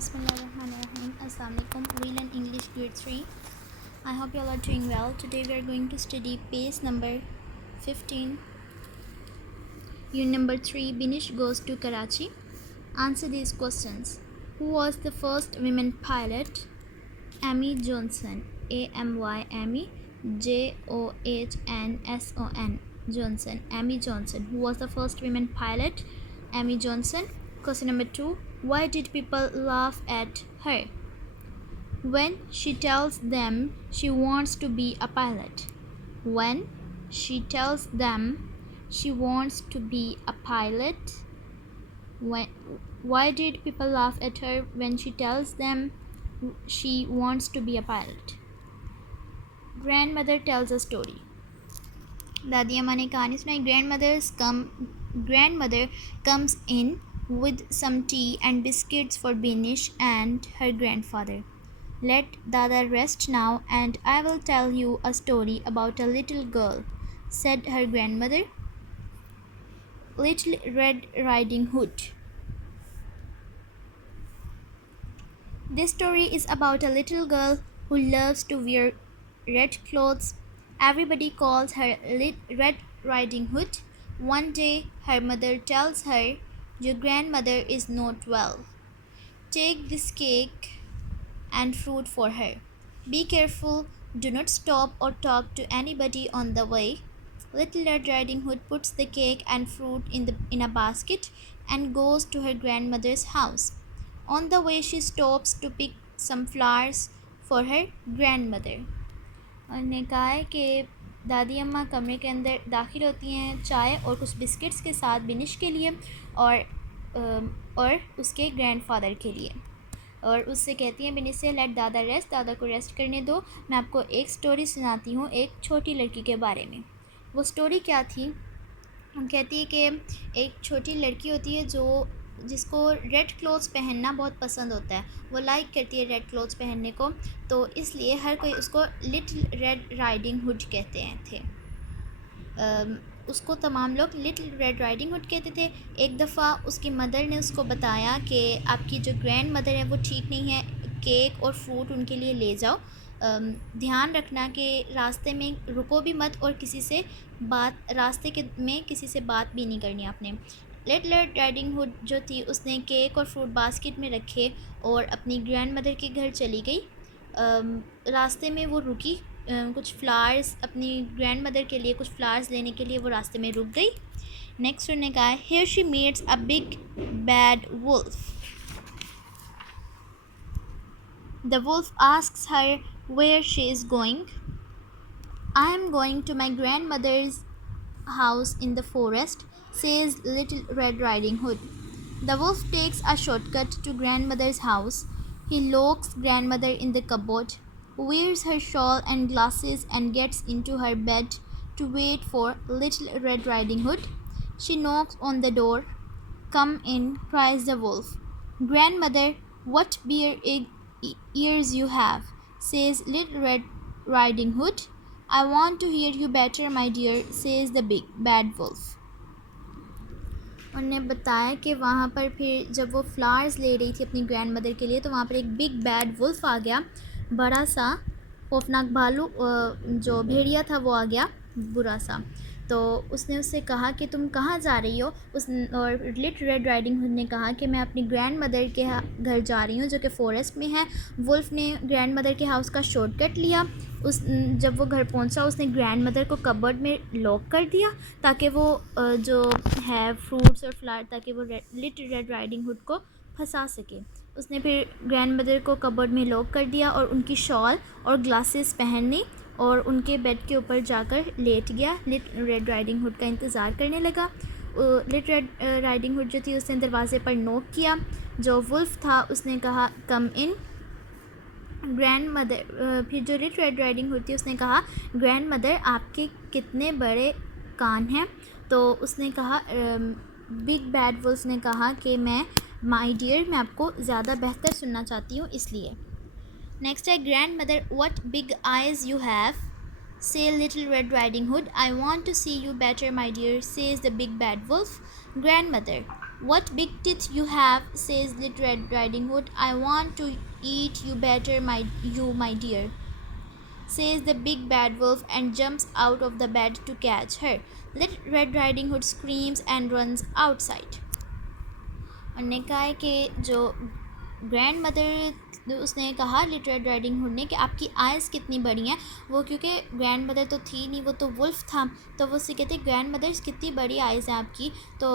Bismillahirrahmanirrahim. Assalamualaikum. We learn English grade 3. I hope you all are doing well. Today we are going to study page number 15. Unit number 3. Binish goes to Karachi. Answer these questions. Who was the first women pilot? Amy Johnson. A-M-Y Amy Johnsson. Johnson. Amy Johnson. Who was the first women pilot? Amy Johnson. Question number 2. Why did people laugh at her? When she tells them she wants to be a pilot. When she tells them she wants to be a pilot. Why did people laugh at her when she tells them she wants to be a pilot? Grandmother tells a story. दादी अम्मा ने कहानी सुनाई. Grandmother comes in with some tea and biscuits for Binish and her grandfather. Let Dada rest now and I will tell you a story about a little girl, said her grandmother. Little Red Riding Hood. This story is about a little girl who loves to wear red clothes. Everybody calls her Red Riding Hood. One day, her mother tells her, "Your grandmother is not well. Take this cake and fruit for her. Be careful, do not stop or talk to anybody on the way." Little Red Riding Hood puts the cake and fruit in a basket and goes to her grandmother's house. On the way, she stops to pick some flowers for her grandmother. उन्होंने कहा है कि दादी अम्मा कमरे के अंदर दाखिल होती हैं चाय और कुछ बिस्किट्स के साथ बिनिश के लिए और उसके ग्रैंडफादर के लिए, और उससे कहती हैं बिनिश से, लेट दादा रेस्ट, दादा को रेस्ट करने दो, मैं आपको एक स्टोरी सुनाती हूँ एक छोटी लड़की के बारे में। वो स्टोरी क्या थी? हम कहती है कि एक छोटी लड़की होती है जिसको रेड क्लोथ्स पहनना बहुत पसंद होता है, वो लाइक करती है रेड क्लोथ्स पहनने को, तो इसलिए हर कोई उसको लिटिल रेड राइडिंग हुड कहते थे। उसको तमाम लोग लिटिल रेड राइडिंग हुड कहते थे। एक दफ़ा उसकी मदर ने उसको बताया कि आपकी जो ग्रैंड मदर है वो ठीक नहीं है, केक और फ्रूट उनके लिए ले जाओ, ध्यान रखना कि रास्ते में रुको भी मत और रास्ते में किसी से बात भी नहीं करनी आपने। लिटिल रेड राइडिंग हुड जो थी उसने केक और फ्रूट बास्केट में रखे और अपनी ग्रैंड मदर के घर चली गई। रास्ते में वो रुकी, कुछ फ्लावर्स अपनी ग्रैंड मदर के लिए कुछ फ्लावर्स लेने के लिए वो रास्ते में रुक गई। नेक्स्ट उन्होंने कहा, here she meets a big bad wolf. The wolf asks her where she is going. I am going to my grandmother's house in the forest, says Little Red Riding Hood. The wolf takes a shortcut to grandmother's house. He locks grandmother in the cupboard, wears her shawl and glasses and gets into her bed to wait for Little Red Riding Hood. She knocks on the door. Come in, cries the wolf. Grandmother, what bare ears you have, says Little Red Riding Hood. I want to hear you better, my dear, says the big bad wolf. उन्होंने बताया कि वहाँ पर फिर जब वो flowers ले रही थी अपनी ग्रैंड मदर के लिए तो वहाँ पर एक बिग बैड वुल्फ आ गया, बड़ा सा खौफनाक भालू जो भेड़िया था वो आ गया, बुरा सा। तो उसने उससे कहा कि तुम कहाँ जा रही हो? और लिटिल रेड राइडिंग हुड ने कहा कि मैं अपनी ग्रैंड मदर के घर जा रही हूँ जो कि फ़ॉरेस्ट में है। वुल्फ ने ग्रैंड मदर के हाउस का शॉर्टकट लिया। जब वो घर पहुँचा उसने ग्रैंड मदर को कबर्ड में लॉक कर दिया ताकि वो जो है फ्रूट्स और फ्लावर ताकि वो लिटिल रेड राइडिंग हुड को फंसा सके। उसने फिर ग्रैंड मदर को कबर्ड में लॉक कर दिया और उनकी शॉल और ग्लासेस पहननी और उनके बेड के ऊपर जाकर लेट गया। लिटिल रेड राइडिंग हुड का इंतज़ार करने लगा। लिटिल रेड राइडिंग हुड जो थी उसने दरवाज़े पर नॉक किया। जो वुल्फ था उसने कहा, कम इन। ग्रैंड मदर फिर जो लिटिल रेड राइडिंग हुड थी उसने कहा, ग्रैंड मदर आपके कितने बड़े कान हैं? तो उसने कहा, बिग बैड वुल्फ ने कहा कि माय डियर, मैं आपको ज़्यादा बेहतर सुनना चाहती हूँ इसलिए। नेक्स्ट है, grand mother, what big eyes you have, say Little Red Riding Hood. I want to see you better, my dear, says the big bad wolf. Grandmother, What big teeth you have, says Little Red Riding Hood. I want to eat you better, my dear, says the big bad wolf and jumps out of the bed to catch her. Little Red Riding Hood screams and runs outside. उन्होंने कहा है कि जो grand mother, उसने कहा little red riding hood ने कि आपकी आइज़ कितनी बड़ी हैं। वो क्योंकि ग्रैंड मदर तो थी नहीं, वो तो वुल्फ था, तो वो उससे कहते ग्रैंड मदर कितनी बड़ी आइज़ हैं आपकी। तो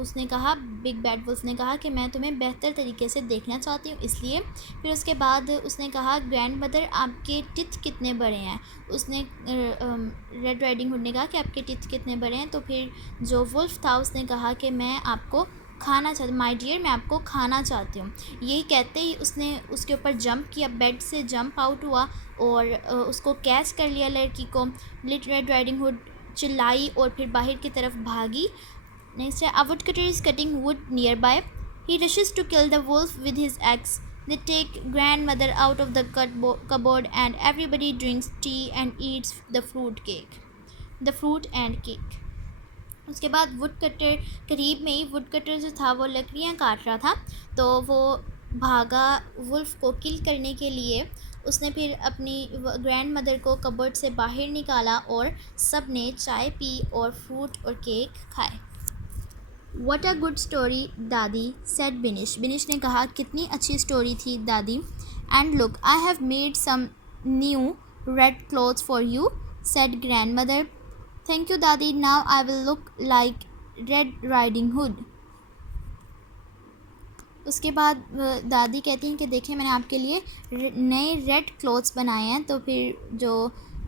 उसने कहा, बिग बैड वुल्फ ने कहा कि मैं तुम्हें बेहतर तरीके से देखना चाहती हूँ, इसलिए। फिर उसके बाद उसने कहा ग्रैंड मदर आपके टिथ कितने बड़े हैं। उसने रेड राइडिंग हुड ने कहा कि आपके टिथ कितने बड़े हैं। तो फिर जो वुल्फ था उसने कहा कि मैं आपको खाना चाहती, माय डियर, मैं आपको खाना चाहती हूँ। यही कहते ही उसने उसके ऊपर जंप किया, बेड से जंप आउट हुआ और उसको कैच कर लिया लड़की को। लिटिल रेड राइडिंग हुड चिल्लाई और फिर बाहर की तरफ भागी। नेक्स्ट है, a wood cutter is cutting wood nearby, he rushes to kill the wolf with his axe, they take grandmother out of the cupboard and everybody drinks tea and eats the fruit and cake. उसके बाद would cutter, करीब में he would cutter जो था वो लकड़ियाँ काट रहा था, तो वो भागा वुल्फ को किल करने के लिए। उसने फिर अपनी ग्रैंड मदर को कबर्ड से बाहर निकाला और सब ने चाय पी और फ्रूट और केक खाए। What a good story, दादी, said बिनिश। बिनिश ने कहा कितनी अच्छी स्टोरी थी दादी। And look, I have made some new red clothes for you, said grandmother. Thank you, दादी. Now I will look like Red Riding Hood. उसके बाद दादी कहती हैं कि देखें मैंने आपके लिए नए रेड क्लॉथ्स बनाए हैं। तो फिर जो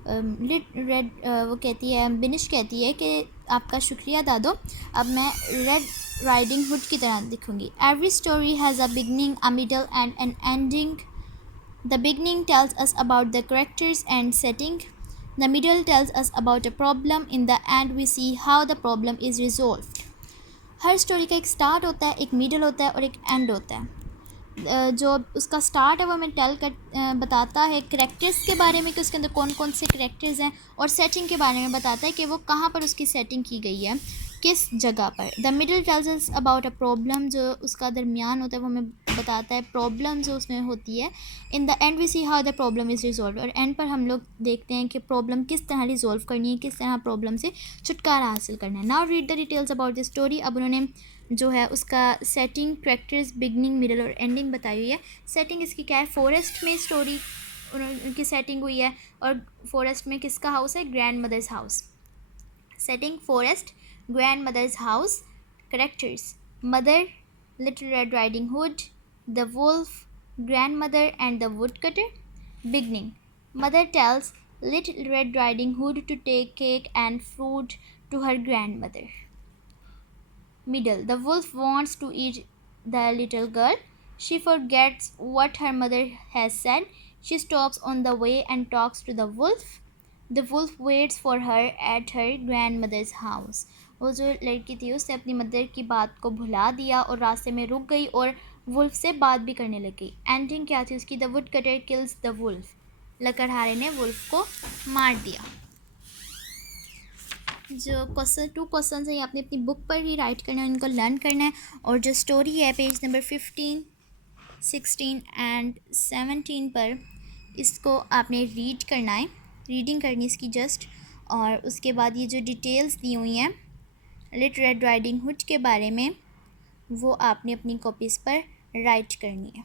रेड वो कहती है, बिनिश कहती है कि आपका शुक्रिया दादो, अब मैं रेड राइडिंग हुड की तरह दिखूंगी। Every story has a beginning, a middle and an ending. The beginning tells us about the characters and setting. The middle tells us about a problem. In the end we see how the problem is resolved. Her story का एक start होता है, एक middle होता है और एक and होता है। जो उसका स्टार्ट है वो हमें बताता है करेक्टर्स के बारे में कि उसके अंदर कौन कौन से करेक्टर्स हैं, और सेटिंग के बारे में बताता है कि वो कहाँ पर उसकी सेटिंग की गई है, किस जगह पर। The middle tales us about a problem, जो उसका दरमियान होता है वो हमें बताता है प्रॉब्लम जो उसमें होती है। In the end we see how the problem is resolve, और एंड पर हम लोग देखते हैं कि प्रॉब्लम किस तरह रिजॉल्व करनी है, किस तरह प्रॉब्लम से छुटकारा हासिल करना है। Now read the details about the story. अब उन्होंने जो है उसका सेटिंग, कैरेक्टर्स, बिगनिंग, मिडल और एंडिंग बताई हुई है। सेटिंग इसकी क्या है, फॉरेस्ट में स्टोरी उनकी सेटिंग हुई है, और फॉरेस्ट में किसका हाउस है, grandmother's house. Setting forest, grandmother's house. Characters: mother, Little Red Riding Hood, the wolf, grandmother and the woodcutter. Beginning: mother tells Little Red Riding Hood to take cake and fruit to her grandmother. Middle: the wolf wants to eat the little girl. She forgets what her mother has said. She stops on the way and talks to the wolf. The wolf waits for her at her grandmother's house. वो जो लड़की थी उसने अपनी mother की बात को भुला दिया और रास्ते में रुक गई और वुल्फ से बात भी करने लग गई। एंडिंग क्या थी उसकी, the wood cutter kills the wolf, लकड़हारे ने वुल्फ को मार दिया। जो टू क्वेश्चन है ये आपने अपनी बुक पर ही राइट करना है, इनको लर्न करना है। और जो स्टोरी है पेज नंबर 15, 16 एंड 17 पर, इसको आपने रीड करना है, रीडिंग करनी इसकी जस्ट। और उसके बाद ये जो डिटेल्स दी हुई हैं लिटिल रेड राइडिंग हुड के बारे में, वो आपने अपनी कॉपीज़ पर राइट करनी है।